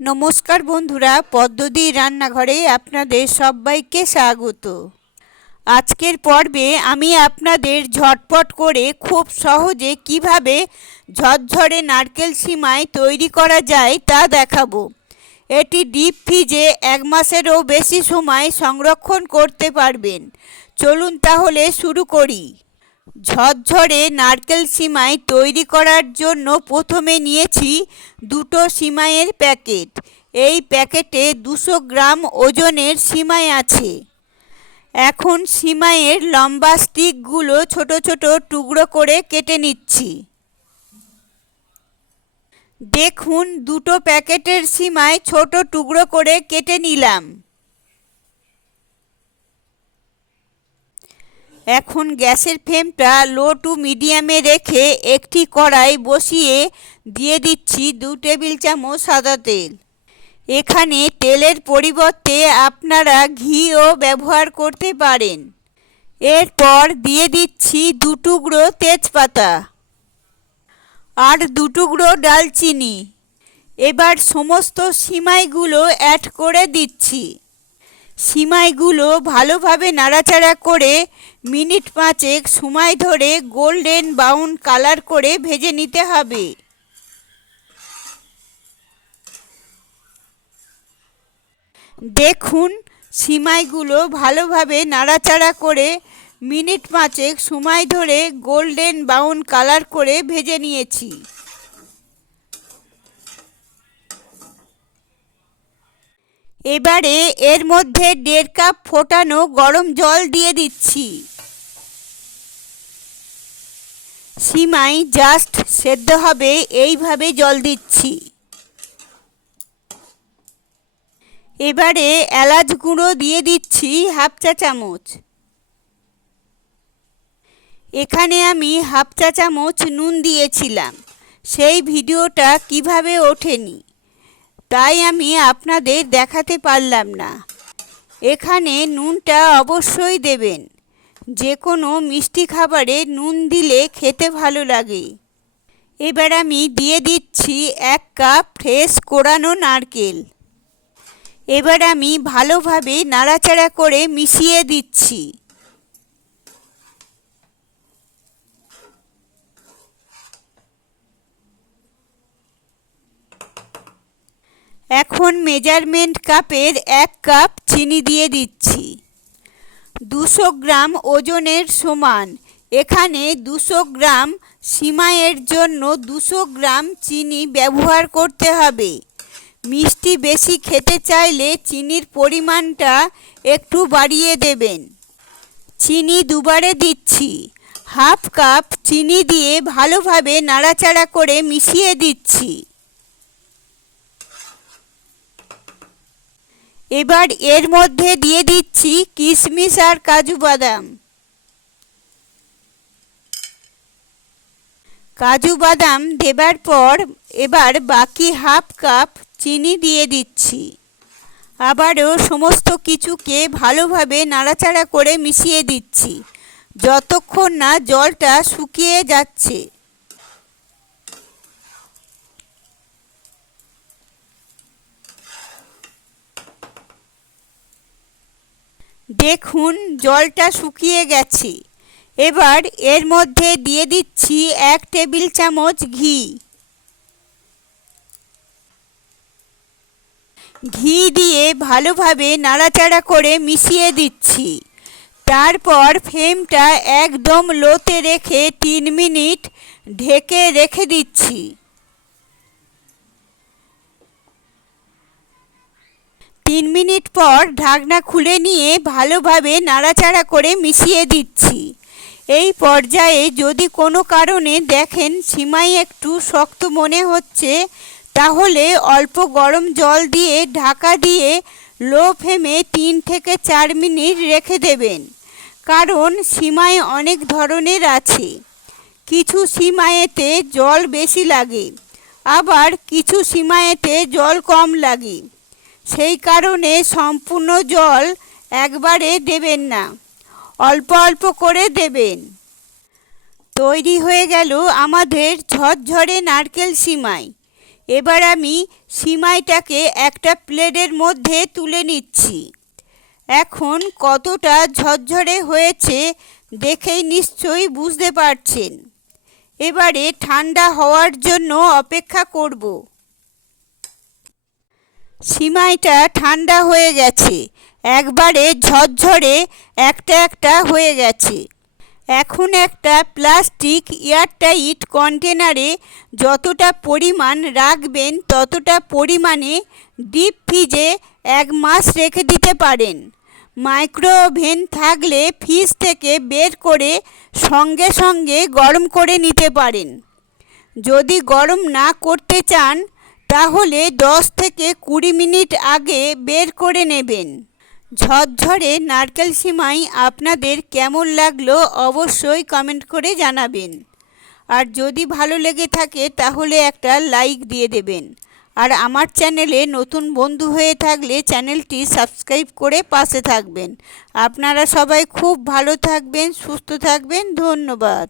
নমস্কার বন্ধুরা, পদ্মদি রান্নাঘরে আপনাদের সবাইকে স্বাগত। আজকের পর্বে আমি আপনাদের ঝটপট করে খুব সহজে কিভাবে ঝরঝরে নারকেল সিমাই তৈরি করা যায় তা দেখাবো। এটি ডিপ ফ্রিজে 1 মাসেরও বেশি সময় সংরক্ষণ করতে পারবেন। চলুন তাহলে শুরু করি। ঝরঝরে নারকেল সিমাই তৈরি করার জন্য প্রথমে নিয়েছি 2টো সিমাইয়ের প্যাকেট। এই প্যাকেটে 200 গ্রাম ওজনের সিমাই আছে। এখন সিমাইয়ের লম্বা স্টিকগুলো ছোট ছোট টুকরো করে কেটে নিচ্ছি। দেখুন, 2টো প্যাকেটের সিমাই ছোট টুকরো করে কেটে নিলাম। এখন গ্যাসের ফ্লেমটা লো টু মিডিয়ামে রেখে একটি কড়াই বসিয়ে দিয়ে দিচ্ছি 2 টেবিল চামচ সাদা তেল। এখানে তেলের পরিবর্তে আপনারা ঘিও ব্যবহার করতে পারেন। এরপর দিয়ে দিচ্ছি 2 টুকরো তেজপাতা আর 2 টুকরো ডালচিনি। এবার সমস্ত সিমাইগুলো অ্যাড করে দিচ্ছি। সিমাইগুলো ভালোভাবে নাড়াচাড়া করে মিনিট 5 সময় ধরে গোল্ডেন ব্রাউন কালার করে ভেজে নিতে হবে। দেখুন, সিমাইগুলো ভালোভাবে নাড়াচাড়া করে মিনিট 5 সময় ধরে গোল্ডেন ব্রাউন কালার করে ভেজে নিয়েছি। এবারে এর মধ্যে 1.5 কাপ ফোটানো গরম জল দিয়ে দিচ্ছি। সিমাই জাস্ট সেদ্ধ হবে এইভাবে জল দিচ্ছি। এবারে এলাচ গুঁড়ো দিয়ে দিচ্ছি 1/2 চা চামচ। এখানে আমি 1/2 চা চামচ নুন দিয়েছিলাম, সেই ভিডিওটা কিভাবে ওঠেনি, তাই আমি আপনাদের দেখাতে পারলাম না। এখানে নুনটা অবশ্যই দেবেন, যে কোনো মিষ্টি খাবারে নুন দিলে খেতে ভালো লাগে। এবার আমি দিয়ে দিচ্ছি 1 কাপ ফ্রেশ কোড়ানো নারকেল। এবার আমি ভালোভাবে নাড়াচাড়া করে মিশিয়ে দিচ্ছি। এখন মেজারমেন্ট কাপের 1 কাপ চিনি দিয়ে দিচ্ছি। 200 গ্রাম ওজনের সমান। এখানে 200 গ্রাম সিমাইয়ের জন্য 200 গ্রাম চিনি ব্যবহার করতে হবে। মিষ্টি বেশি খেতে চাইলে চিনির পরিমাণটা একটু বাড়িয়ে দেবেন। চিনি দুবারে দিচ্ছি। 1/2 কাপ চিনি দিয়ে ভালোভাবে নাড়াচাড়া করে মিশিয়ে দিচ্ছি। এবার এর মধ্যে দিয়ে দিচ্ছি কিশমিশ আর কাজু বাদাম। কাজু বাদাম দেবার পর এবার বাকি 1/2 কাপ চিনি দিয়ে দিচ্ছি। আবারও সমস্ত কিছুকে ভালোভাবে নাড়াচাড়া করে মিশিয়ে দিচ্ছি যতক্ষণ না জলটা শুকিয়ে যাচ্ছে। দেখুন, জলটা শুকিয়ে গেছে। এবার এর মধ্যে দিয়ে দিচ্ছি 1 টেবিল চামচ ঘি। ঘি দিয়ে ভালোভাবে নাড়াচাড়া করে মিশিয়ে দিচ্ছি। তারপর ফ্লেমটা একদম লোতে রেখে 3 মিনিট ঢেকে রেখে দিচ্ছি। 3 মিনিট পর ঢাকনা খুলে নিয়ে ভালোভাবে নাড়াচাড়া করে মিশিয়ে দিচ্ছি। এই পর্যায়ে যদি কোনো কারণে দেখেন সিমাই একটু শক্ত মনে হচ্ছে, তাহলে অল্প গরম জল দিয়ে ঢাকা দিয়ে লো ফ্লেমে 3 থেকে 4 মিনিট রেখে দেবেন। কারণ সিমাই অনেক ধরনের আছে। কিছু সিমাইয়েতে জল বেশি লাগে, আবার কিছু সিমাইয়েতে জল কম লাগে। সেই কারণে সম্পূর্ণ জল একবারে দেবেন না, অল্প অল্প করে দেবেন। তৈরি হয়ে গেল আমাদের ঝরঝরে নারকেল সিমাই। এবার আমি সিমাইটাকে একটা প্লেটের মধ্যে তুলে নিচ্ছি। এখন কতটা ঝরঝরে হয়েছে দেখেই নিশ্চয়ই বুঝতে পারছেন। এবারে ঠান্ডা হওয়ার জন্য অপেক্ষা করব। সিমাইটা ঠান্ডা হয়ে গেছে, একবারে ঝরঝরে একটা একটা হয়ে গেছে। এখন একটা প্লাস্টিক এয়ারটাইট কন্টেনারে যতটা পরিমাণ রাখবেন ততটা পরিমাণে ডিপ ফ্রিজে 1 মাস রেখে দিতে পারেন। মাইক্রো ওভেন থাকলে ফ্রিজ থেকে বের করে সঙ্গে সঙ্গে গরম করে নিতে পারেন। যদি গরম না করতে চান তাহলে 10 থেকে 20 মিনিট আগে বের করে নেবেন। ঝরঝরে নারকেল সিমাই আপনাদের কেমন লাগলো অবশ্যই কমেন্ট করে জানাবেন। আর যদি ভালো লেগে থাকে তাহলে একটা লাইক দিয়ে দেবেন। আর আমার চ্যানেলে নতুন বন্ধু হয়ে থাকলে চ্যানেলটি সাবস্ক্রাইব করে পাশে থাকবেন। আপনারা সবাই খুব ভালো থাকবেন, সুস্থ থাকবেন। ধন্যবাদ।